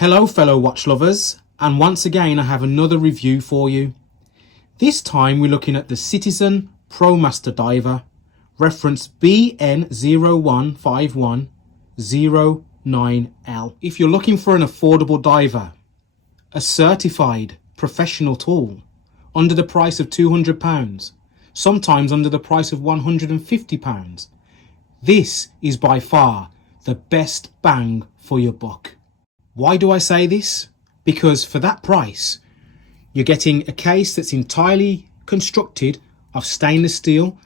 Hello fellow watch lovers, and once again I have another review for you. This time we're looking at the Citizen Promaster diver, reference BN015109L. If you're looking for an affordable diver, a certified professional tool, under the price of £200, sometimes under the price of £150, this is by far the best bang for your buck. Why do I say this? Because for that price, you're getting a case that's entirely constructed of stainless steel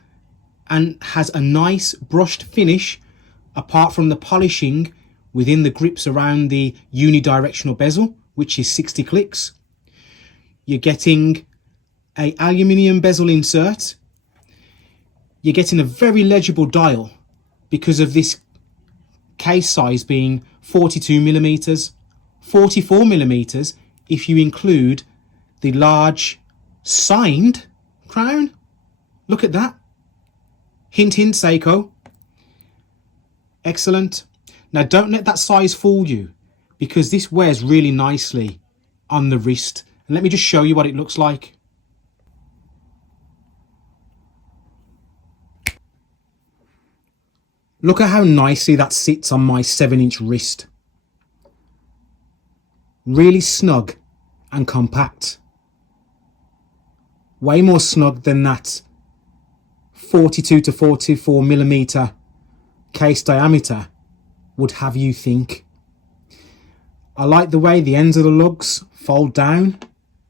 and has a nice brushed finish apart from the polishing within the grips around the unidirectional bezel, which is 60 clicks. You're getting an aluminium bezel insert. You're getting a very legible dial because of this case size being 42mm, 44mm if you include the large signed crown. Look at that. Hint, hint, Seiko. Excellent. Now don't let that size fool you, because this wears really nicely on the wrist. And let me just show you what it looks like. Look at how nicely that sits on my 7-inch wrist. Really snug and compact. Way more snug than that 42 to 44mm case diameter would have you think. I like the way the ends of the lugs fold down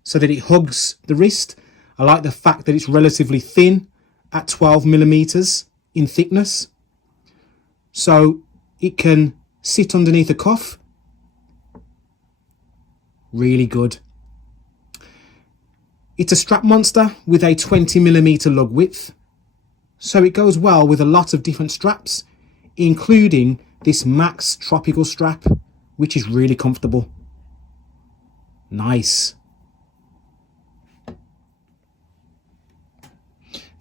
so that it hugs the wrist. I like the fact that it's relatively thin at 12mm in thickness, so it can sit underneath a cuff. Really good. It's a strap monster with a 20mm lug width, so it goes well with a lot of different straps, including this Max Tropical strap, which is really comfortable. Nice.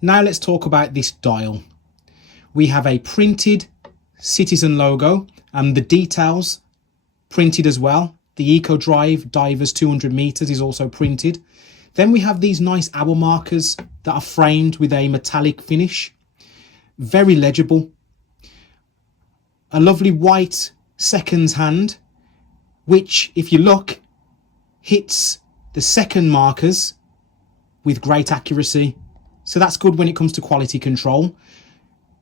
Now let's talk about this dial. We have a printed Citizen logo and the details printed as well. The Eco Drive Divers 200 meters is also printed. Then we have these nice hour markers that are framed with a metallic finish. Very legible. A lovely white seconds hand, which, if you look, hits the second markers with great accuracy. So that's good when it comes to quality control.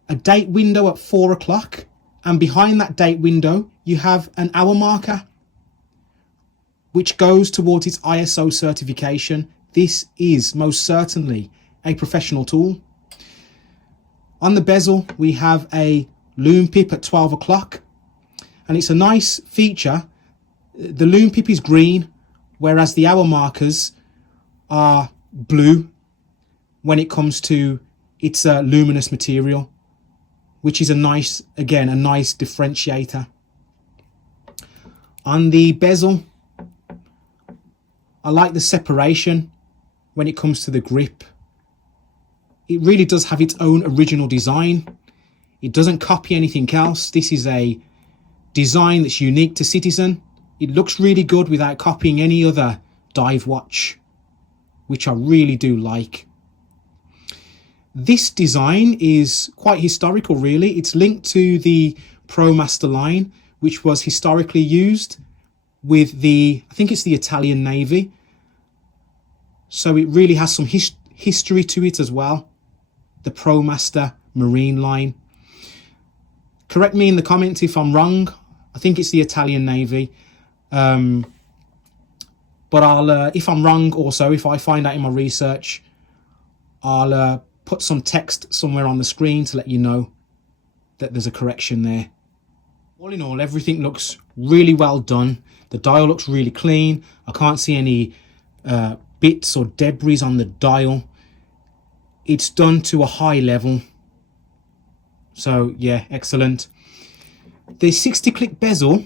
A date window at 4 o'clock, and behind that date window you have an hour marker which goes towards its ISO certification. This is most certainly a professional tool. On the bezel we have a Lume pip at 12 o'clock, and it's a nice feature. The Lume pip is green, whereas the hour markers are blue when it comes to its luminous material, which is a nice differentiator. On the bezel, I like the separation when it comes to the grip. It really does have its own original design. It doesn't copy anything else. This is a design that's unique to Citizen. It looks really good without copying any other dive watch, which I really do like. This design is quite historical, really. It's linked to the Promaster line, which was historically used with the, I think it's the Italian Navy. So it really has some history to it as well. The Promaster Marine line. Correct me in the comments if I'm wrong. I think it's the Italian Navy. But I'll, if I'm wrong also, if I find out in my research, I'll put some text somewhere on the screen to let you know that there's a correction there. All in all, everything looks really well done. The dial looks really clean. I can't see any bits or debris on the dial. It's done to a high level. So yeah, excellent. The 60 click bezel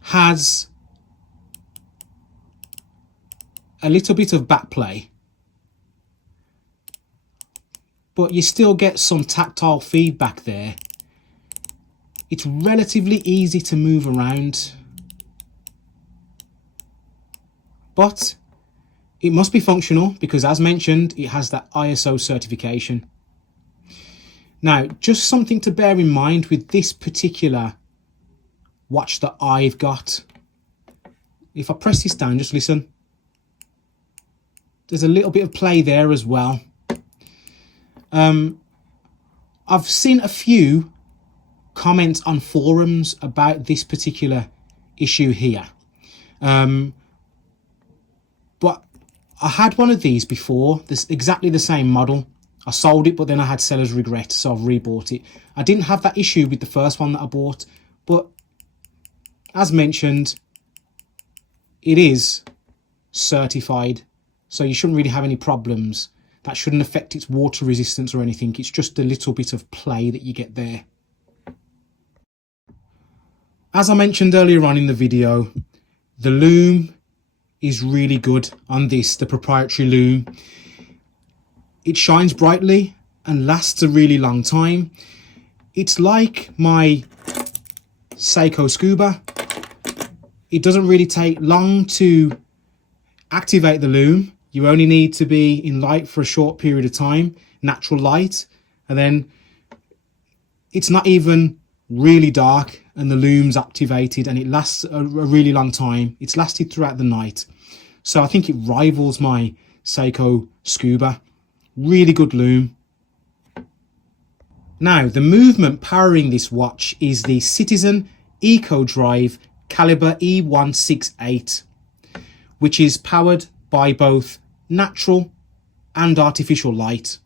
has a little bit of back play, but you still get some tactile feedback there. It's relatively easy to move around. but it must be functional because, as mentioned, it has that ISO certification. Now, just something to bear in mind with this particular watch that I've got. If I press this down, just listen. There's a little bit of play there as well. I've seen a few comments on forums about this particular issue here. But I had one of these before, this exactly the same model. I sold it, but then I had seller's regret, so I've rebought it. I didn't have that issue with the first one that I bought, but as mentioned, it is certified, so you shouldn't really have any problems. That shouldn't affect its water resistance or anything. It's just a little bit of play that you get there. As I mentioned earlier on in the video, the Lume is really good on this, the proprietary Lume. It shines brightly and lasts a really long time. It's like my Seiko Scuba. It doesn't really take long to activate the Lume. You only need to be in light for a short period of time, natural light, and then it's not even really dark and the Lume's activated and it lasts a really long time. It's lasted throughout the night. So I think it rivals my Seiko Scuba. Really good Lume. Now, the movement powering this watch is the Citizen Eco Drive Caliber E168, which is powered by both natural and artificial light.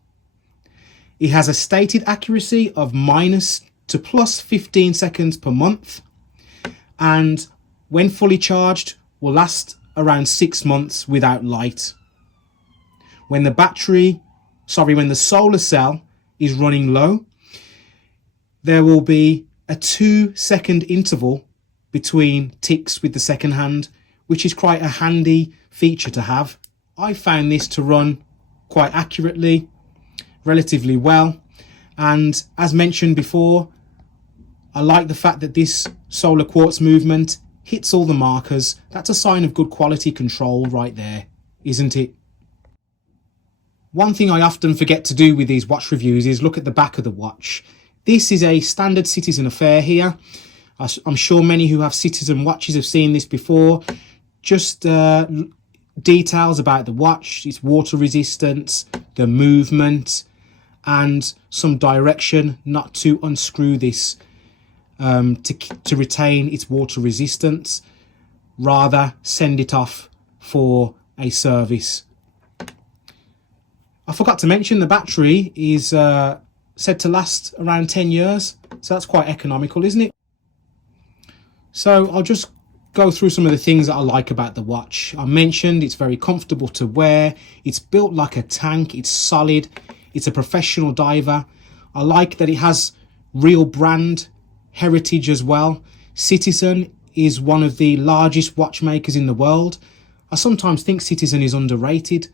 It has a stated accuracy of minus to plus 15 seconds per month, and when fully charged will last around 6 months without light. When the solar cell is running low, there will be a 2-second interval between ticks with the second hand, which is quite a handy feature to have. I found this to run quite accurately, relatively well, and as mentioned before, I like the fact that this solar quartz movement hits all the markers. That's a sign of good quality control right there, isn't it? One thing I often forget to do with these watch reviews is look at the back of the watch. This is a standard Citizen affair here. I'm sure many who have Citizen watches have seen this before. Just details about the watch, its water resistance, the movement, and some direction not to unscrew this to retain its water resistance, rather send it off for a service. I forgot to mention the battery is said to last around 10 years, so that's quite economical, isn't it? So I'll just go through some of the things that I like about the watch. I mentioned it's very comfortable to wear, it's built like a tank, it's solid, it's a professional diver. I like that it has real brand heritage as well. Citizen is one of the largest watchmakers in the world. I sometimes think Citizen is underrated.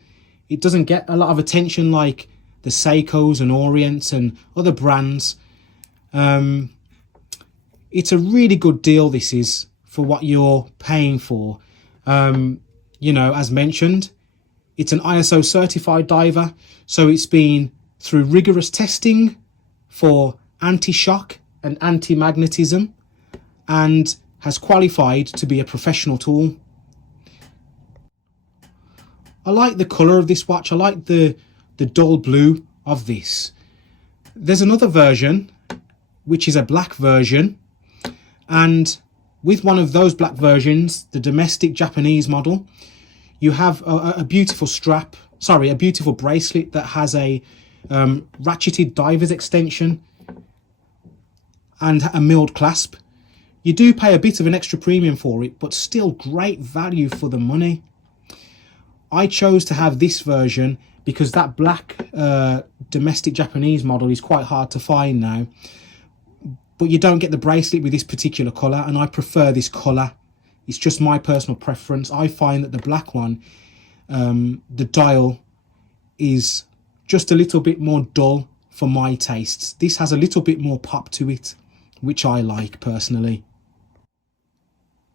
It doesn't get a lot of attention like the Seikos and Orients and other brands. It's a really good deal, this is, for what you're paying for. As mentioned, it's an ISO certified diver, so it's been through rigorous testing for anti-shock and anti-magnetism and has qualified to be a professional tool. I like the colour of this watch. I like the dull blue of this. There's another version, which is a black version, and with one of those black versions, the domestic Japanese model, you have a beautiful a beautiful bracelet that has a ratcheted diver's extension and a milled clasp. You do pay a bit of an extra premium for it, but still great value for the money. I chose to have this version because that black domestic Japanese model is quite hard to find now. But you don't get the bracelet with this particular colour, and I prefer this colour. It's just my personal preference. I find that the black one, the dial is just a little bit more dull for my tastes. This has a little bit more pop to it, which I like personally.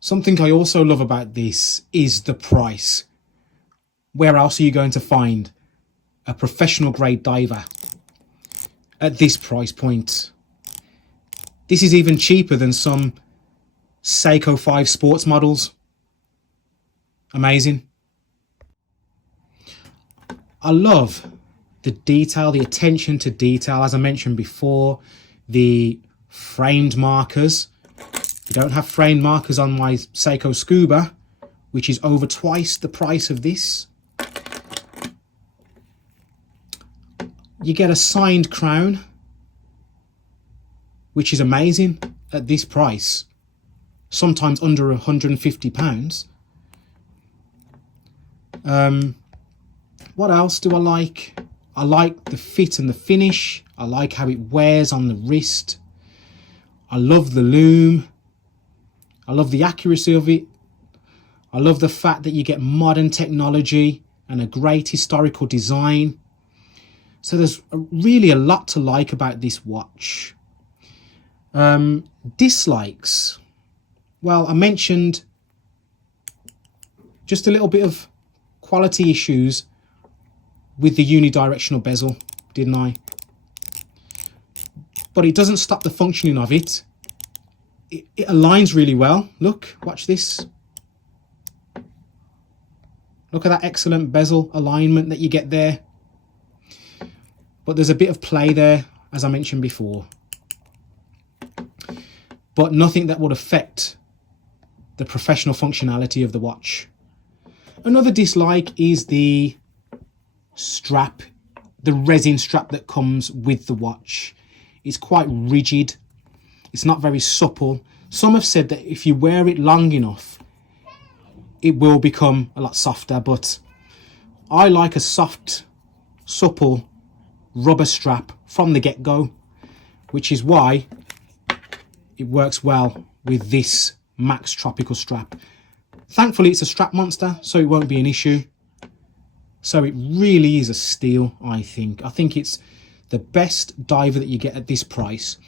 Something I also love about this is the price. Where else are you going to find a professional grade diver at this price point? This is even cheaper than some Seiko 5 sports models. Amazing. I love the detail, the attention to detail. As I mentioned before, the framed markers. I don't have framed markers on my Seiko Scuba, which is over twice the price of this. You get a signed crown, which is amazing at this price, sometimes under £150. What else do I like? I like the fit and the finish. I like how it wears on the wrist. I love the lume. I love the accuracy of it. I love the fact that you get modern technology and a great historical design. So there's really a lot to like about this watch. Dislikes. Well, I mentioned just a little bit of quality issues with the unidirectional bezel, didn't I? But it doesn't stop the functioning of it. It aligns really well. Look, watch this. Look at that excellent bezel alignment that you get there. But there's a bit of play there, as I mentioned before. But nothing that would affect the professional functionality of the watch. Another dislike is the strap, the resin strap that comes with the watch. It's quite rigid. It's not very supple. Some have said that if you wear it long enough, it will become a lot softer, but I like a soft, supple rubber strap from the get-go, which is why it works well with this Max Tropical strap. Thankfully, it's a strap monster, so it won't be an issue. So it really is a steal, I think. I think it's the best diver that you get at this price.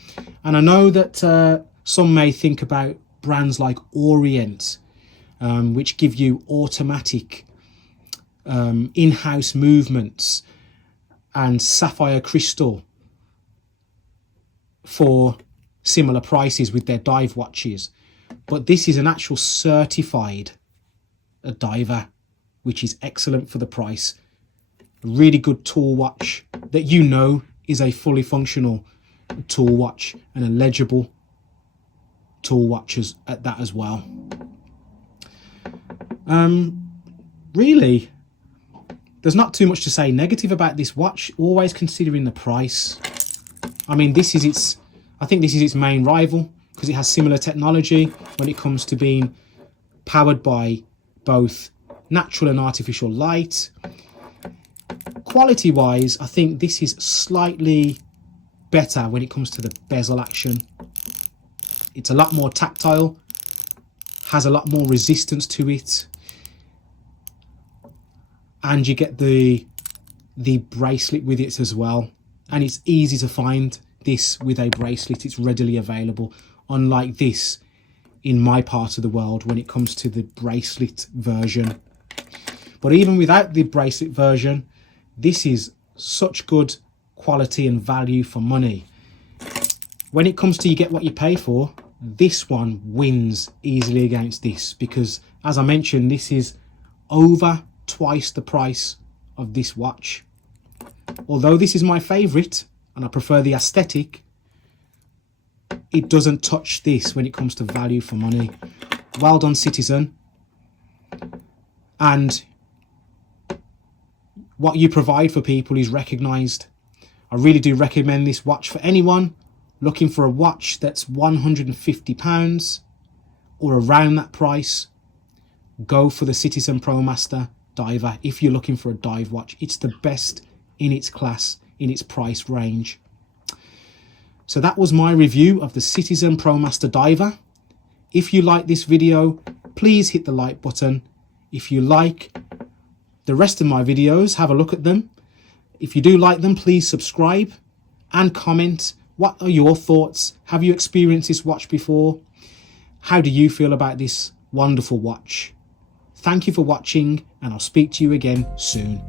And I know that some may think about brands like Orient, which give you automatic in-house movements, and sapphire crystal for similar prices with their dive watches. But this is an actual certified diver, which is excellent for the price. A really good tool watch that you know is a fully functional tool watch, and a legible tool watches at that as well. Really, there's not too much to say negative about this watch, always considering the price. I mean, I think this is its main rival, because it has similar technology when it comes to being powered by both natural and artificial light. Quality wise, I think this is slightly better when it comes to the bezel action. It's a lot more tactile, has a lot more resistance to it, and you get the bracelet with it as well. And it's easy to find this with a bracelet. It's readily available, unlike this in my part of the world when it comes to the bracelet version. But even without the bracelet version, this is such good quality and value for money. When it comes to you get what you pay for, this one wins easily against this, because as I mentioned, this is over twice the price of this watch. Although this is my favourite and I prefer the aesthetic, it doesn't touch this when it comes to value for money. Well done, Citizen. And what you provide for people is recognised. I really do recommend this watch for anyone looking for a watch that's £150 or around that price. Go for the Citizen Promaster Diver if you're looking for a dive watch. It's the best in its class, in its price range. So that was my review of the Citizen Promaster Diver. If you like this video, please hit the like button. If you like the rest of my videos, have a look at them. If you do like them, please subscribe and comment. What are your thoughts? Have you experienced this watch before? How do you feel about this wonderful watch. Thank you for watching, and I'll speak to you again soon.